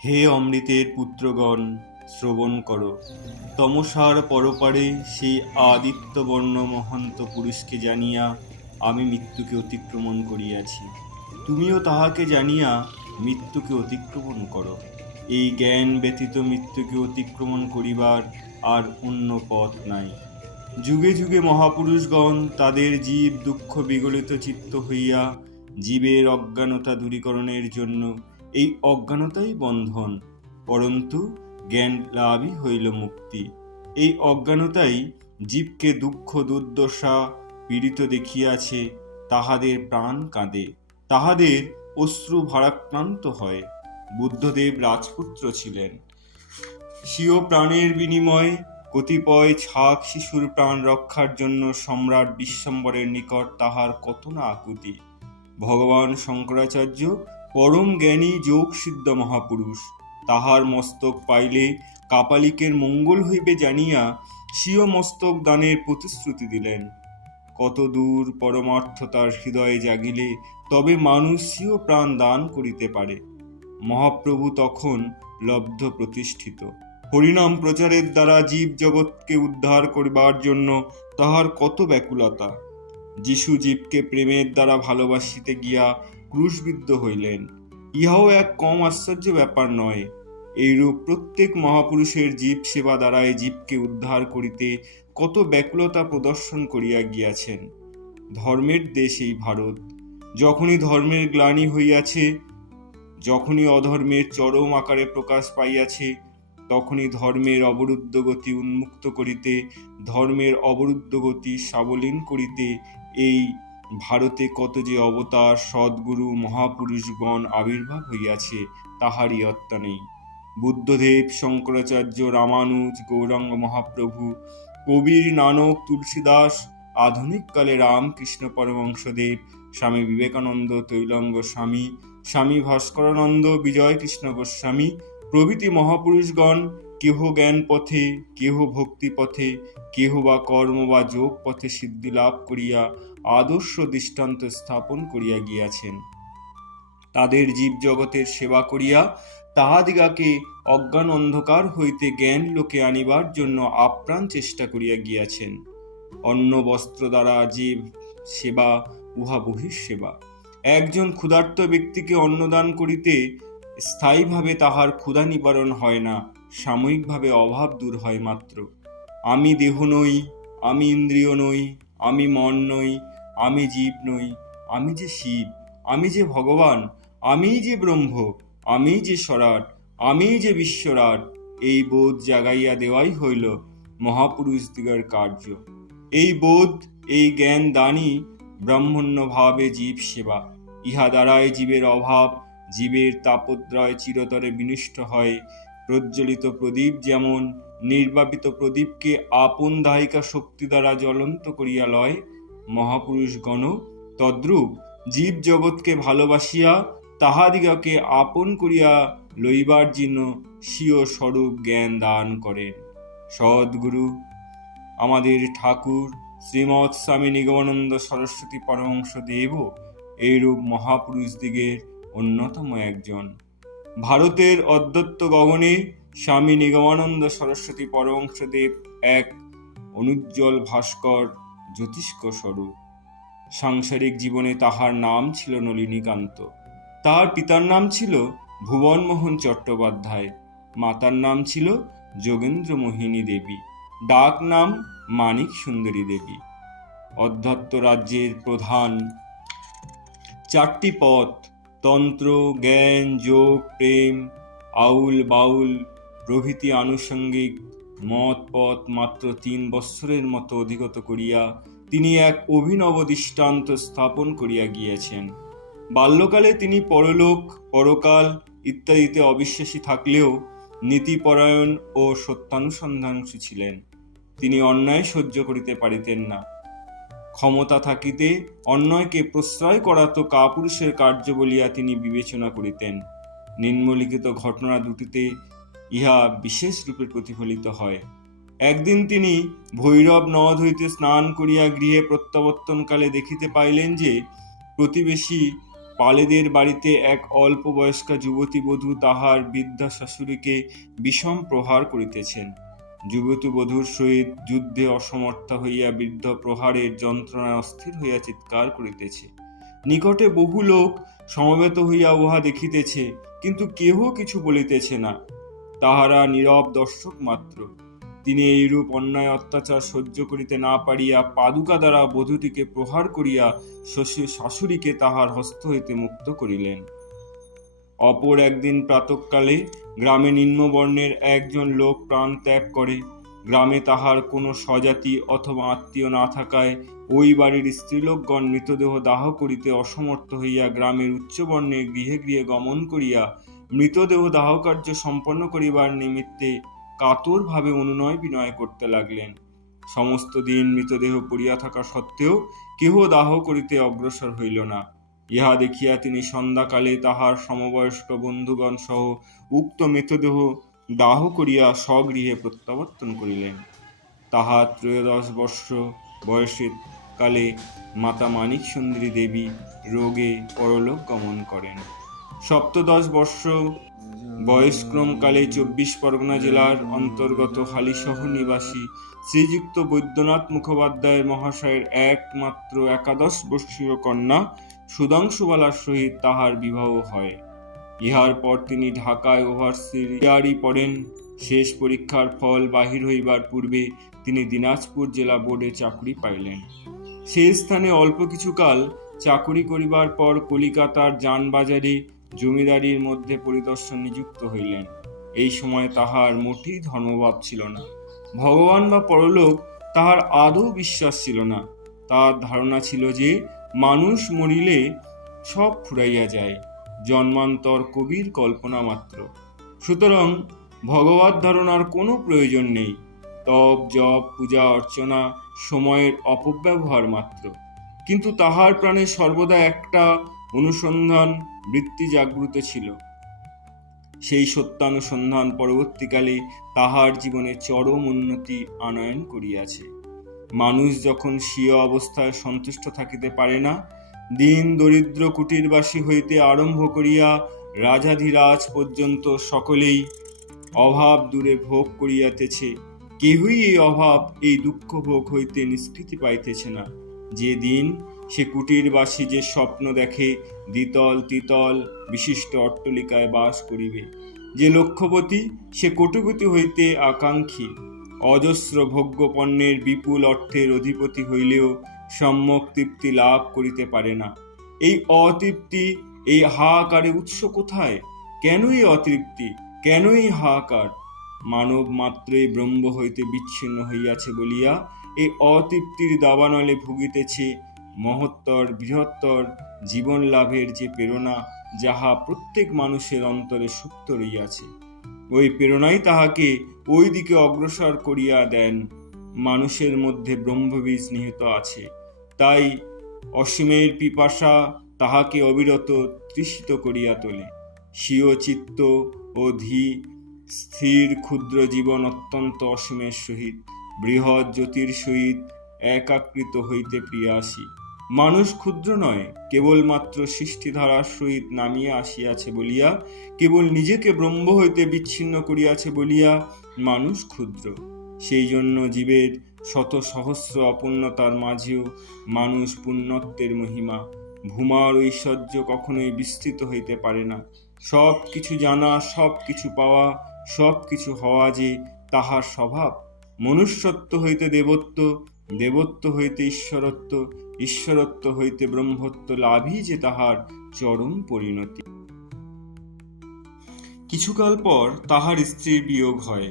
হে অমৃতের পুত্রগণ, শ্রবণ করো। তমসার পরপারে সেই আদিত্যবর্ণ মহন্ত পুরুষকে জানিয়া আমি মৃত্যুকে অতিক্রমণ করিয়াছি। তুমিও তাহাকে জানিয়া মৃত্যুকে অতিক্রমণ করো। এই জ্ঞান ব্যতীত মৃত্যুকে অতিক্রমণ করিবার আর অন্য পথ নাই। যুগে যুগে মহাপুরুষগণ তাদের জীব দুঃখ বিগলিত চিত্ত হইয়া জীবের অজ্ঞানতা দূরীকরণের জন্য এই অজ্ঞানতাই বন্ধন, পরন্তু জ্ঞান লাভই হইল মুক্তি। এই অজ্ঞানতাই জীবকে দুঃখ দুর্দশা পীড়িত দেখিয়াছে। তাহাদের প্রাণ কাঁদে, তাহাদের অশ্রু ভারাক্রান্ত হয়। বুদ্ধদেব রাজপুত্র ছিলেন। স্বীয় প্রাণের বিনিময়ে কতিপয় ছাক শিশুর প্রাণ রক্ষার জন্য সম্রাট বিশ্বম্বরের নিকট তাহার কত না আকুতি। ভগবান শঙ্করাচার্য পরম জ্ঞানী যোগ সিদ্ধ মহাপুরুষ। তাহার মস্তক পাইলে কাপালিকের মঙ্গল হইবে জানিয়া স্বীয় মস্তক দানের প্রতিশ্রুতি দিলেন। কত দূর পরমার্থ তার হৃদয়ে জাগিলে তবে মানুষ স্বীয় প্রাণ দান করিতে পারে। মহাপ্রভু তখন লব্ধ প্রতিষ্ঠিত। হরিনাম প্রচারের দ্বারা জীব জগৎকে উদ্ধার করিবার জন্য তাহার কত ব্যাকুলতা। যিশু জীবকে প্রেমের দ্বারা ভালোবাসিতে গিয়া ক্রুশবিদ্ধ হইলেন। ইহাও এক কম আশ্চর্য ব্যাপার নয়। এইরূপ প্রত্যেক মহাপুরুষের জীব সেবা দ্বারাই জীবকে উদ্ধার করিতে কত ব্যাকুলতা প্রদর্শন করিয়া গিয়াছেন। ধর্মের দেশ এই ভারত। যখনই ধর্মের গ্লানি হইয়াছে, যখনই অধর্মের চরম আকারে প্রকাশ পাইয়াছে, তখনই ধর্মের অবরুদ্ধ গতি উন্মুক্ত করিতে, ধর্মের অবরুদ্ধ গতি সাবলীন করিতে এই ভারতে কত যে অবতার সদ্গুরু মহাপুরুষগণ আবির্ভাব হইয়াছে, তাহারই অত্যা নেই। বুদ্ধদেব, শঙ্করাচার্য, রামানুজ, গৌরাঙ্গ মহাপ্রভু, কবির, নানক, তুলসীদাস, আধুনিককালে রামকৃষ্ণ পরমহংসদেব, স্বামী বিবেকানন্দ, তৈলঙ্গ স্বামী, স্বামী ভাস্করানন্দ, বিজয় কৃষ্ণ গোস্বামী প্রভৃতি মহাপুরুষগণ কেহ জ্ঞান পথে, কেহ ভক্তি পথে, কেহ বা কর্ম বা যোগ পথে সিদ্ধি লাভ করিয়া আদর্শ দৃষ্টান্ত স্থাপন করিয়া গিয়াছেন। তাদের জীব জগতের সেবা করিয়া তাহাদিগাকে অজ্ঞান অন্ধকার হইতে জ্ঞান লোকে আনিবার জন্য আপ্রাণ চেষ্টা করিয়া গিয়াছেন। অন্ন বস্ত্র দ্বারা যে সেবা, উহা বহিঃসেবা। একজন ক্ষুধার্ত ব্যক্তিকে অন্নদান করিতে স্থায়ীভাবে তাহার ক্ষুধা নিবারণ হয় না, সাময়িকভাবে অভাব দূর হয় মাত্র। আমি দেহ নই, আমি ইন্দ্রিয় নই, আমি মন নই, আমি জীব নই, আমি যে শিব, আমি যে ভগবান, আমিই যে ব্রহ্ম, আমিই যে স্বরাট, আমিই যে বিশ্বরাট, এই বোধ জাগাইয়া দেওয়াই হইল মহাপুরুষদিগের কার্য। এই বোধ, এই জ্ঞান দানই ব্রাহ্মণ্য ভাবে জীব সেবা। ইহা দ্বারাই জীবের অভাব, জীবের তাপদ্রয় চিরতরে বিনষ্ট হয়। প্রজ্বলিত প্রদীপ যেমন নির্বাপিত প্রদীপকে আপন দাহিকা শক্তি দ্বারা জ্বলন্ত করিয়া লয়, মহাপুরুষগণ তদ্রূপ জীব জগৎকে ভালোবাসিয়া তাহাদিগকে আপন করিয়া লইবার জন্য স্বীয় স্বরূপ জ্ঞান দান করেন। সদ্গুরু আমাদের ঠাকুর শ্রীমৎ স্বামী নিগমানন্দ সরস্বতী পরমহংসদেবও এইরূপ মহাপুরুষদিগের অন্যতম একজন। ভারতের অদ্বৈত গগনে স্বামী নিগমানন্দ সরস্বতী পরমহংসদেব এক অনুজ্জ্বল ভাস্কর জ্যোতিষ্ক স্বরূপ। সাংসারিক জীবনে তাহার নাম ছিল নলিনীকান্ত। তাহার পিতার নাম ছিল ভুবনমোহন চট্টোপাধ্যায়, মাতার নাম ছিল যোগেন্দ্র মোহিনী দেবী, ডাক নাম মানিক সুন্দরী দেবী। অধ্যাত্ম রাজ্যের প্রধান চারটি পথ, তন্ত্র, জ্ঞান, যোগ, প্রেম, আউল বাউল প্রভৃতি আনুষঙ্গিক মত পথ মাত্র 3 বৎসরের মতো অধিগত করিয়া তিনি এক অভিনব দৃষ্টান্ত স্থাপন করিয়া গিয়েছেন। বাল্যকালে তিনি পরলোক, পরকাল ইত্যাদিতে অবিশ্বাসী থাকলেও নীতিপরায়ণ ও সত্যানুসন্ধানসী ছিলেন। তিনি অন্যায় সহ্য করিতে পারিতেন না। ক্ষমতা থাকিতে অন্যায়কে প্রশ্রয় করা তো কাপুরুষের কার্য বলিয়া তিনি বিবেচনা করিতেন। নিম্নলিখিত ঘটনা দুটিতে ইহা বিশেষ রূপে প্রতিফলিত হয়। একদিন তিনি ভৈরব নদ হইতে স্নান করিয়া গৃহে প্রত্যাবর্তনকালে দেখিতে পাইলেন যে প্রতিবেশী পালেদের বাড়িতে এক অল্প বয়স্কা যুবতী বধূ তাহার বৃদ্ধা শাশুড়িকে বিষম প্রহার করিতেছেন। যুবতী বধূর সহিত যুদ্ধে অসমর্থা হইয়া বৃদ্ধ প্রহারের যন্ত্রণায় অস্থির হইয়া চিৎকার করিতেছে। নিকটে বহু লোক সমবেত হইয়া উহা দেখিতেছে, কিন্তু কেহ কিছু বলিতেছে না, তাহারা নীরব দর্শক মাত্র। তিনি এইরূপ অন্যায় অত্যাচার সহ্য করিতে না পারিয়া পাদুকা দ্বারা বধূটিকে প্রহার করিয়া শাশুড়িকে তাহার হস্ত হইতে মুক্ত করিলেন। অপর একদিন প্রাতঃকালে গ্রামে নিম্নবর্ণের একজন লোক প্রাণ ত্যাগ করে। গ্রামে তাহার কোনো স্বজাতি অথবা আত্মীয় না থাকায় ওই বাড়ির স্ত্রীলোকগণ মৃতদেহ দাহ করিতে অসমর্থ হইয়া গ্রামের উচ্চবর্ণের গৃহে গৃহে গমন করিয়া মৃতদেহ দাহকার্য সম্পন্ন করিবার নিমিত্তে কাতরভাবে অনুনয় বিনয় করতে লাগলেন। সমস্ত দিন মৃতদেহ পড়িয়া থাকা সত্ত্বেও কেহ দাহ করিতে অগ্রসর হইল না। ইহা দেখিয়া তিনি সন্ধ্যাকালে তাহার সমবয়স্ক বন্ধুগণ সহ উক্ত মৃতদেহ দাহ করিয়া স্বগৃহে প্রত্যাবর্তন করিলেন। তাহার 13 বর্ষ বয়সের কালে মাতা মানিক সুন্দরী দেবী রোগে পরলোক গমন করেন। 17 বর্ষ বয়স্ক্রমকালে 24 পরগনা জেলার অন্তর্গত হালিশহর নিবাসী শ্রীযুক্ত বৈদ্যনাথ মুখোপাধ্যায়ের মহাশয়ের একমাত্র 11 বর্ষীয় কন্যা সুধাংশুবালার সহিত তাহার বিবাহ হয়। ইহার পর তিনি ঢাকায় ওভারসিয়ারি পড়েন। শেষ পরীক্ষার ফল বাহির হইবার পূর্বে তিনি দিনাজপুর জেলা বোর্ডে চাকরি পাইলেন। সেই স্থানে অল্প কিছুকাল চাকরি করিবার পর কলিকাতার জানবাজারে জমিদারির মধ্যে পরিদর্শন নিযুক্ত হইলেন। এই সময় তাহার মোটেই ধর্মভাব ছিল না। ভগবান বা পরলোক তাহার আদৌ বিশ্বাস ছিল না। তার ধারণা ছিল যে মানুষ মরিলে সব ফুরাইয়া যায়, জন্মান্তর কবির কল্পনা মাত্র। সুতরাং ভগবত ধারণার কোনো প্রয়োজন নেই। তপ জপ পূজা অর্চনা সময়ের অপব্যবহার মাত্র। কিন্তু তাহার প্রাণে সর্বদা একটা অনুসন্ধান বৃত্তি জাগ্রত ছিল। সেই সত্যানুসন্ধান পরবর্তীকালে তাহার জীবনে চরম উন্নতি আনয়ন করিয়াছে। মানুষ যখন স্বীয় অবস্থায় সন্তুষ্ট থাকিতে পারে না, দিন দরিদ্র কুটিরবাসী হইতে আরম্ভ করিয়া রাজাধিরাজ পর্যন্ত সকলেই অভাব দূরে ভোগ করিয়াতেছে, কেহই এই অভাব এই দুঃখ ভোগ হইতে নিষ্কৃতি পাইতেছে না। যে দিন সে কুটিরবাসী যে স্বপ্ন দেখে দ্বিতল তিতল বিশিষ্ট অট্টালিকায় বাস করিবে, যে লক্ষ্যপতি সে কোটিপতি হইতে আকাঙ্ক্ষী, অজস্র ভোগ্য পণ্যের বিপুল অর্থের অধিপতি হইলেও সম্যক তৃপ্তি লাভ করিতে পারে না। এই অতৃপ্তি, এই হাহাকারে উৎস কোথায়? কেন এই অতৃপ্তি? কেন এই হাহাকার? মানব মাত্রই ব্রহ্ম হইতে বিচ্ছিন্ন হইয়াছে বলিয়া এই অতৃপ্তির দাবানলে ভুগিতেছে। মহত্তর বৃহত্তর জীবন লাভের যে প্রেরণা, যাহা প্রত্যেক মানুষের অন্তরে সুপ্ত রইয়াছে, ওই প্রেরণাই তাহাকে ওই দিকে অগ্রসর করিয়া দেন। মানুষের মধ্যে ব্রহ্মবীজ নিহিত আছে, তাই অসীমের পিপাসা তাহাকে অবিরত তৃষিত করিয়া তোলে। স্বীয় চিত্ত ও ধী স্থির ক্ষুদ্র জীবন অত্যন্ত অসীমের সহিত বৃহৎ জ্যোতির সহিত একাকৃত হইতে প্রিয়াসী। মানুষ ক্ষুদ্র নয়, কেবলমাত্র সৃষ্টিধারার সহিত নামিয়া আসিয়াছে বলিয়া, কেবল নিজেকে ব্রহ্ম হইতে বিচ্ছিন্ন করিয়াছে বলিয়া মানুষ ক্ষুদ্র। সেই জন্য জীবের শত সহস্র অপূর্ণতার মাঝেও মানুষ পূর্ণত্বের মহিমা, ভূমার ঐশ্বর্য কখনোই বিস্তৃত হইতে পারে না। সব কিছু জানা, সব কিছু পাওয়া, সব কিছু হওয়া যে তাহার স্বভাব। মনুষ্যত্ব হইতে দেবত্ব, দেবত্ব হইতে ঈশ্বরত্ব, ঈশ্বরত্ব হইতে ব্রহ্মত্ব লাভই যে তাহার চরম পরিণতি। কিছুকাল পর তাহার স্ত্রীর বিয়োগ হয়।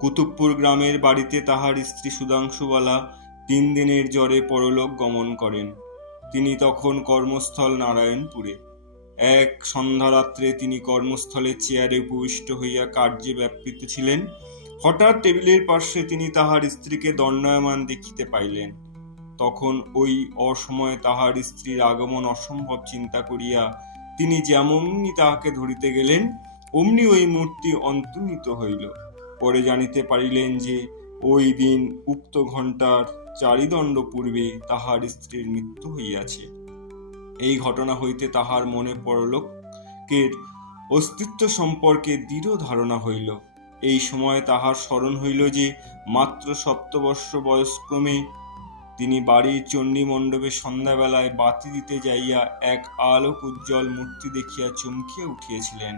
কুতুবপুর গ্রামের বাড়িতে তাহার স্ত্রী সুধাংশুবালা 3 দিনের জ্বরে পরলোক গমন করেন। তিনি তখন কর্মস্থল নারায়ণপুরে। এক সন্ধ্যারাত্রে তিনি কর্মস্থলের চেয়ারে উপবিষ্ট হইয়া কার্যে ব্যাপৃত ছিলেন। হঠাৎ টেবিলের পার্শ্বে তিনি তাহার স্ত্রীকে দণ্ডায়মান দেখিতে পাইলেন। তখন ওই অসময়ে তাহার স্ত্রীর আগমন অসম্ভব চিন্তা করিয়া তিনি যেমনি তাহাকে ধরিতে গেলেন, অমনি ওই মূর্তি অন্তর্হিত হইল। পরে জানিতে পারিলেন যে ওই দিন উক্ত ঘণ্টার 4 দণ্ড পূর্বে তাহার স্ত্রীর মৃত্যু হইয়াছে। এই ঘটনা হইতে তাহার মনে পরলোকের অস্তিত্ব সম্পর্কে দৃঢ় ধারণা হইল। এই সময় তাহার স্মরণ হইল যে মাত্র 7 বৎসর বয়সক্রমে তিনি বাড়ির চণ্ডী মণ্ডপে সন্ধ্যাবেলায় বাতি দিতে যাইয়া এক আলোক উজ্জ্বল মূর্তি দেখিয়া চমকিয়া উঠিয়াছিলেন।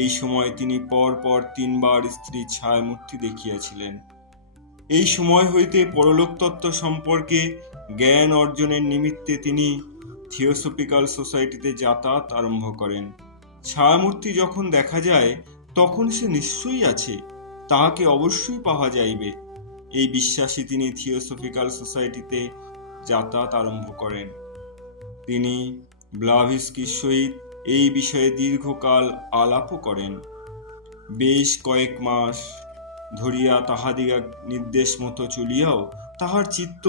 এই সময় তিনি পর 3বার স্ত্রীর ছায়া মূর্তি দেখিয়াছিলেন। এই সময় হইতে পরলোক তত্ত্ব সম্পর্কে জ্ঞান অর্জনের নিমিত্তে তিনি থিওসফিক্যাল সোসাইটিতে যাতায়াত আরম্ভ করেন। ছায়ামূর্তি যখন দেখা যায় তখন সে নিশ্চয়ই আছে, তাহাকে অবশ্যই পাওয়া যাইবে। এই বিশ্বাসে তিনি থিওসফিক্যাল সোসাইটিতে যাতায়াত আরম্ভ করেন। তিনি ব্লাভিস্কির সহিত এই বিষয়ে দীর্ঘকাল আলাপও করেন। বেশ কয়েক মাস ধরিয়া তাহাদিগের নির্দেশ মতো চলিয়াও তাহার চিত্ত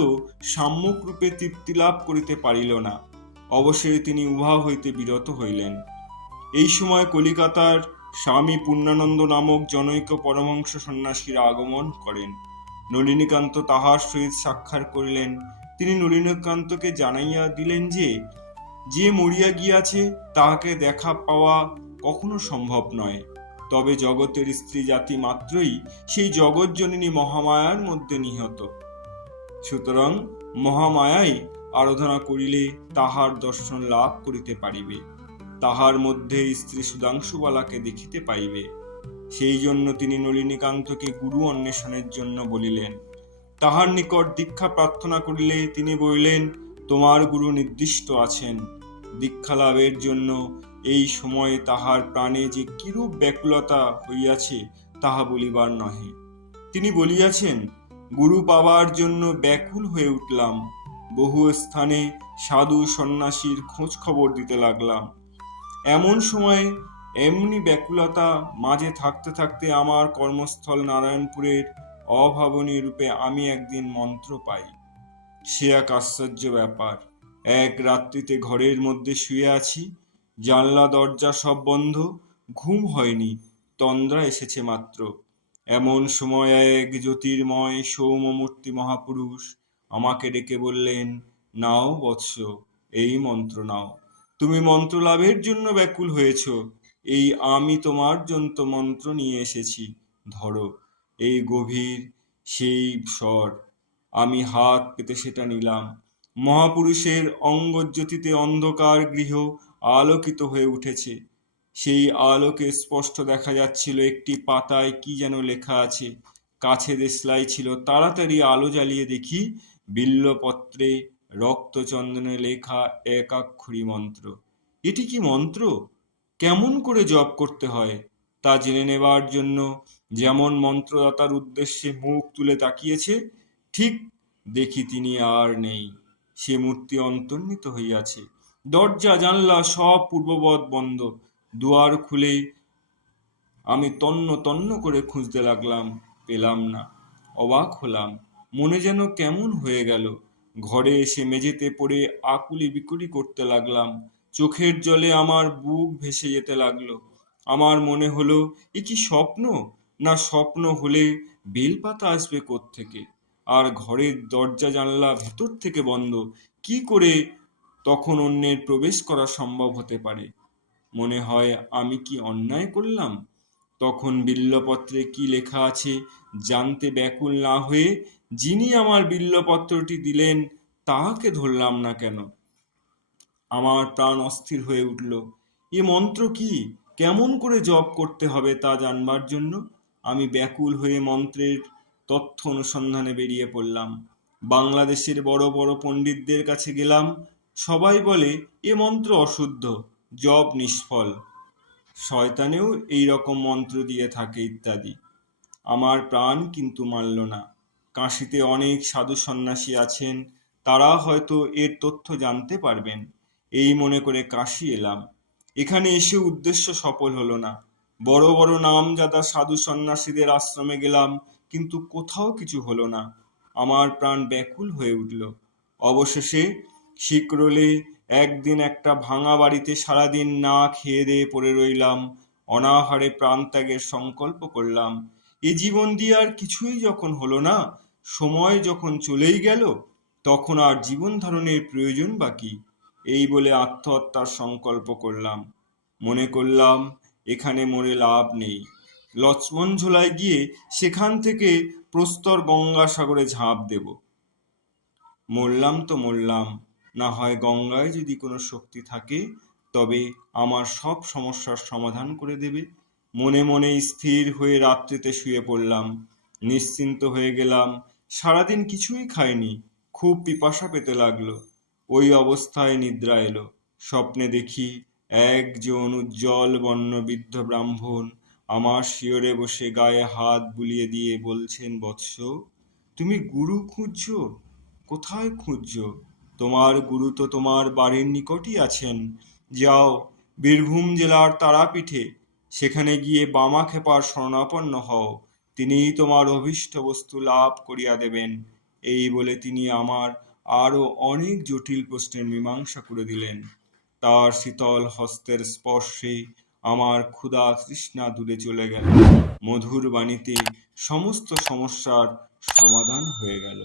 সাম্যক রূপে তৃপ্তি লাভ করিতে পারিল না। অবশেষে তিনি উহা হইতে বিরত হইলেন। এই সময় কলিকাতার স্বামী পূর্ণানন্দ নামক জনৈক পরমহংস সন্ন্যাসীর আগমন করেন। নলিনীকান্ত তাহার সহিত সাক্ষাৎ করিলেন। তিনি নলিনীকান্তকে জানাইয়া দিলেন যে মরিয়া গিয়াছে তাহাকে দেখা পাওয়া কখনো সম্ভব নয়, তবে জগতের স্ত্রী জাতি মাত্রই সেই জগৎজননী মহামায়ার মধ্যে নিহত। সুতরাং মহামায়াই আরাধনা করিলে তাহার দর্শন লাভ করিতে পারিবে, তাহার মধ্যে স্ত্রী সুধাংশুবালাকে দেখিতে পাইবে। সেই জন্য তিনি নলিনীকান্তকে গুরু অন্বেষণের জন্য বলিলেন। তাহার নিকট দীক্ষা প্রার্থনা করিলে তিনি বলিলেন, তোমার গুরু নির্দিষ্ট আছেন। দীক্ষা লাভের জন্য এই সময়ে তাহার প্রাণে যে কিরূপ ব্যাকুলতা হইয়াছে তাহা বলিবার নহে। তিনি বলিয়াছেন, গুরু পাবার জন্য ব্যাকুল হয়ে উঠলাম। বহু স্থানে সাধু সন্ন্যাসীর খোঁজ খবর দিতে লাগলাম। এমন সময় এমনি ব্যাকুলতা মাঝে থাকতে থাকতে আমার কর্মস্থল নারায়ণপুরের অভাবনীয় রূপে আমি একদিন মন্ত্র পাই। সে এক আশ্চর্য ব্যাপার। এক রাত্রিতে ঘরের মধ্যে শুয়ে আছি, জানলা দরজা সব বন্ধ, ঘুম হয়নি, তন্দ্রা এসেছে মাত্র। এমন সময় এক জ্যোতির্ময় সৌম্যমূর্তি মহাপুরুষ আমাকে ডেকে বললেন, নাও বৎস, এই মন্ত্র নাও। তুমি মন্ত্র লাভের জন্য ব্যাকুল হয়েছ, এই আমি তোমার জন্য মন্ত্র নিয়ে এসেছি, ধরো। এই গভীর সেই স্বর। আমি হাত পেতে সেটা নিলাম। মহাপুরুষের অঙ্গজ্যোতিতে অন্ধকার গৃহ আলোকিত হয়ে উঠেছে। সেই আলোকে স্পষ্ট দেখা যাচ্ছিল একটি পাতায় কি যেন লেখা আছে। কাছে দেশলাই ছিল। তাড়াতাড়ি আলো জ্বালিয়ে দেখি বিল্বপত্রে রক্তচন্দনে লেখা একাক্ষরী মন্ত্র। এটি কি মন্ত্র? কেমন করে জপ করতে হয় তা জেনে নেবার জন্য যেমন মন্ত্রদাতার উদ্দেশ্যে মুখ তুলে তাকিয়েছে, ঠিক দেখি তিনি আর নেই। সে মূর্তি অন্তর্হিত হইয়াছে। দরজা জানলা সব পূর্ববৎ বন্ধ। দুয়ার খুলে আমি তন্ন তন্ন করে খুঁজতে লাগলাম, পেলাম না। অবাক হলাম, মনে যেন কেমন হয়ে গেল। ঘরে এসে মেঝেতে পড়ে আকুলি বিকুলি করতে লাগলাম। চোখের জলে আমার বুক ভেসে যেতে লাগলো। আমার মনে হলো, এ কি স্বপ্ন? না স্বপ্ন হলে বেলপাতা আসবে কোত্থেকে? আর ঘরের দরজা জানলা ভেতর থেকে বন্ধ, কি করে তখন অন্যের প্রবেশ করা সম্ভব হতে পারে? মনে হয় আমি কি অন্যায় করলাম? তখন বিল্বপত্রে কি লেখা আছে জানতে ব্যাকুল না হয়ে যিনি আমার বিল্বপত্রটি দিলেন তাহাকে ধরলাম না কেন? আমার প্রাণ অস্থির হয়ে উঠল। এ মন্ত্র কি, কেমন করে জপ করতে হবে তা জানবার জন্য আমি ব্যাকুল হয়ে মন্ত্রের তথ্য অনুসন্ধানে বেরিয়ে পড়লাম। বাংলাদেশের বড় বড় পণ্ডিতদের কাছে গেলাম। সবাই বলে এ মন্ত্র অশুদ্ধ, জপ নিষ্ফল, শয়তানেও এই রকম মন্ত্র দিয়ে থাকে ইত্যাদি। আমার প্রাণ কিন্তু মানল না। কাশীতে অনেক সাধু সন্ন্যাসী আছেন, তারা হয়তো এর তথ্য জানতে পারবেন, এই মনে করে কাশী এলাম। এখানে এসে উদ্দেশ্য সফল হলো না। বড় বড় নামজাদা সাধু সন্ন্যাসীদের আশ্রমে গেলাম, কিন্তু কোথাও কিছু হলো না। আমার প্রাণ ব্যাকুল হয়ে উঠল। অবশেষে শিকরোলে একদিন একটা ভাঙা বাড়িতে সারাদিন না খেয়ে দিয়ে পড়ে রইলাম। অনাহারে প্রাণত্যাগের সংকল্প করলাম। এ জীবন দিয়ে আর কিছুই যখন হলো না, সময় যখন চলেই গেল, তখন আর জীবন ধারণের প্রয়োজন বাকি। এই বলে আত্মহত্যার সংকল্প করলাম। মনে করলাম এখানে মরে লাভ নেই। লক্ষ্মণ ঝোলায় গিয়ে সেখান থেকে প্রস্তর গঙ্গাসাগরে ঝাঁপ দেব। মরলাম তো মরলাম, না হয় গঙ্গায় যদি কোনো শক্তি থাকে তবে আমার সব সমস্যার সমাধান করে দেবে। মনে মনে স্থির হয়ে রাত্রিতে শুয়ে পড়লাম। নিশ্চিন্ত হয়ে গেলাম। সারাদিন কিছুই খাইনি, খুব পিপাসা পেতে লাগলো। ওই অবস্থায় নিদ্রা এলো। স্বপ্নে দেখি একজন উজ্জ্বল বর্ণ বৃদ্ধ ব্রাহ্মণ আমার শিয়রে বসে গায়ে হাত বুলিয়ে দিয়ে বলছেন, বৎস, তুমি গুরু খুঁজছো? কোথায় খুঁজছো? তোমার গুরু তো তোমার বাড়ির নিকটই আছেন। যাও বীরভূম জেলার তারাপীঠে, সেখানে গিয়ে বামাখ্যাপার শরণাপন্ন হও, তিনিই তোমার অভীষ্ট বস্তু লাভ করিয়া দেবেন। এই বলে তিনি আমার আরো অনেক জটিল প্রশ্নের মীমাংসা করে দিলেন। তার শীতল হস্তের স্পর্শে আমার ক্ষুধা তৃষ্ণা দূরে চলে গেল। মধুর বাণীতে সমস্ত সমস্যার সমাধান হয়ে গেল।